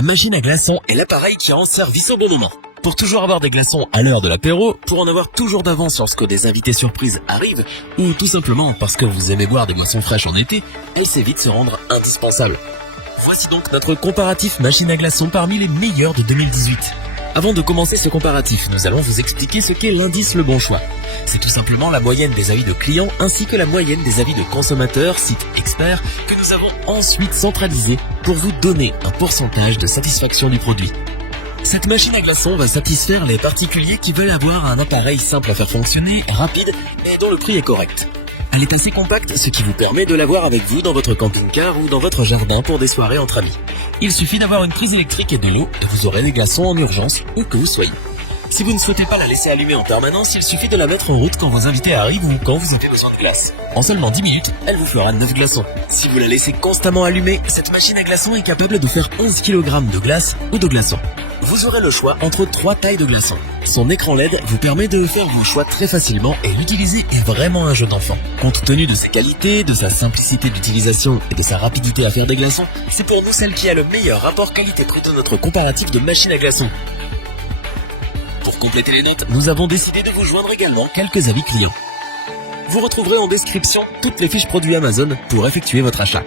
La machine à glaçons est l'appareil qui rend service au bon moment. Pour toujours avoir des glaçons à l'heure de l'apéro, pour en avoir toujours d'avance lorsque des invités surprises arrivent, ou tout simplement parce que vous aimez boire des boissons fraîches en été, elle sait vite se rendre indispensable. Voici donc notre comparatif machine à glaçons parmi les meilleurs de 2018. Avant de commencer ce comparatif, nous allons vous expliquer ce qu'est l'indice Le Bon Choix. C'est tout simplement la moyenne des avis de clients ainsi que la moyenne des avis de consommateurs, sites experts, que nous avons ensuite centralisé pour vous donner un pourcentage de satisfaction du produit. Cette machine à glaçons va satisfaire les particuliers qui veulent avoir un appareil simple à faire fonctionner, rapide et dont le prix est correct. Elle est assez compacte, ce qui vous permet de l'avoir avec vous dans votre camping-car ou dans votre jardin pour des soirées entre amis. Il suffit d'avoir une prise électrique et de l'eau et vous aurez des glaçons en urgence où que vous soyez. Si vous ne souhaitez pas la laisser allumer en permanence, il suffit de la mettre en route quand vos invités arrivent ou quand vous avez besoin de glace. En seulement 10 minutes, elle vous fera 9 glaçons. Si vous la laissez constamment allumée, cette machine à glaçons est capable de faire 11 kg de glace ou de glaçons. Vous aurez le choix entre 3 tailles de glaçons. Son écran LED vous permet de faire vos choix très facilement et l'utiliser est vraiment un jeu d'enfant. Compte tenu de ses qualités, de sa simplicité d'utilisation et de sa rapidité à faire des glaçons, c'est pour nous celle qui a le meilleur rapport qualité-prix de notre comparatif de machine à glaçons. Pour compléter les notes, nous avons décidé de vous joindre également quelques avis clients. Vous retrouverez en description toutes les fiches produits Amazon pour effectuer votre achat.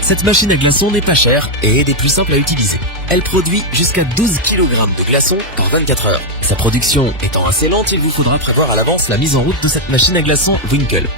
Cette machine à glaçons n'est pas chère et est des plus simples à utiliser. Elle produit jusqu'à 12 kg de glaçons par 24 heures. Sa production étant assez lente, il vous faudra prévoir à l'avance la mise en route de cette machine à glaçons Winkle.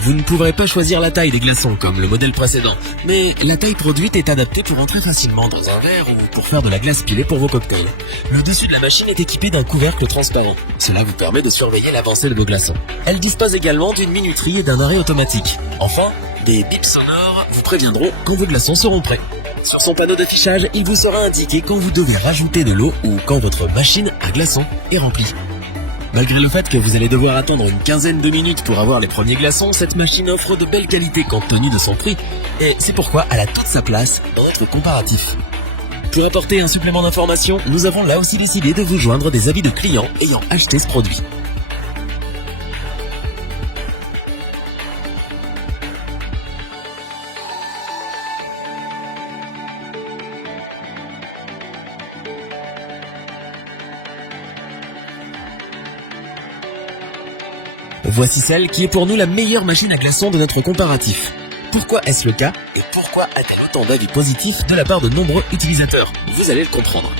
Vous ne pourrez pas choisir la taille des glaçons comme le modèle précédent, mais la taille produite est adaptée pour entrer facilement dans un verre ou pour faire de la glace pilée pour vos cocktails. Le dessus de la machine est équipé d'un couvercle transparent. Cela vous permet de surveiller l'avancée de vos glaçons. Elle dispose également d'une minuterie et d'un arrêt automatique. Enfin, des bips sonores vous préviendront quand vos glaçons seront prêts. Sur son panneau d'affichage, il vous sera indiqué quand vous devez rajouter de l'eau ou quand votre machine à glaçons est remplie. Malgré le fait que vous allez devoir attendre une quinzaine de minutes pour avoir les premiers glaçons, cette machine offre de belles qualités compte tenu de son prix et c'est pourquoi elle a toute sa place dans notre comparatif. Pour apporter un supplément d'information, nous avons là aussi décidé de vous joindre des avis de clients ayant acheté ce produit. Voici celle qui est pour nous la meilleure machine à glaçons de notre comparatif. Pourquoi est-ce le cas et pourquoi a-t-elle autant d'avis positifs de la part de nombreux utilisateurs? Vous allez le comprendre.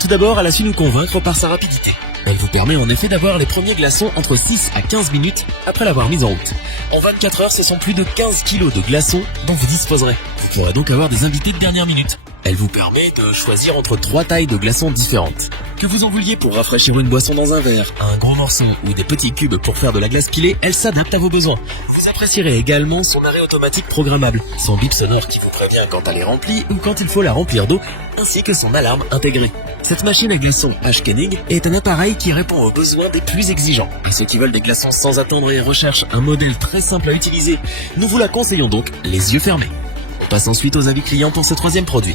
Tout d'abord, elle a su nous convaincre par sa rapidité. Elle vous permet en effet d'avoir les premiers glaçons entre 6 à 15 minutes après l'avoir mise en route. En 24 heures, ce sont plus de 15 kg de glaçons dont vous disposerez. Vous pourrez donc avoir des invités de dernière minute. Elle vous permet de choisir entre 3 tailles de glaçons différentes. Que vous en vouliez pour rafraîchir une boisson dans un verre, un gros morceau ou des petits cubes pour faire de la glace pilée, elle s'adapte à vos besoins. Vous apprécierez également son arrêt automatique programmable, son bip sonore qui vous prévient quand elle est remplie ou quand il faut la remplir d'eau, ainsi que son alarme intégrée. Cette machine à glaçons H-Koenig est un appareil qui répond aux besoins des plus exigeants. Et ceux qui veulent des glaçons sans attendre et recherchent un modèle très simple à utiliser, nous vous la conseillons donc les yeux fermés. On passe ensuite aux avis clients pour ce troisième produit.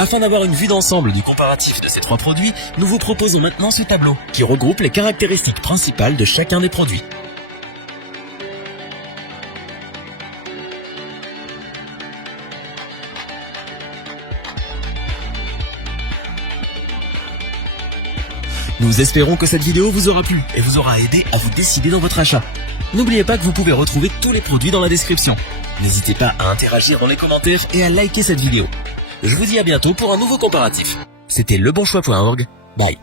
Afin d'avoir une vue d'ensemble du comparatif de ces 3 produits, nous vous proposons maintenant ce tableau qui regroupe les caractéristiques principales de chacun des produits. Nous espérons que cette vidéo vous aura plu et vous aura aidé à vous décider dans votre achat. N'oubliez pas que vous pouvez retrouver tous les produits dans la description. N'hésitez pas à interagir dans les commentaires et à liker cette vidéo. Je vous dis à bientôt pour un nouveau comparatif. C'était lebonchoix.org. Bye.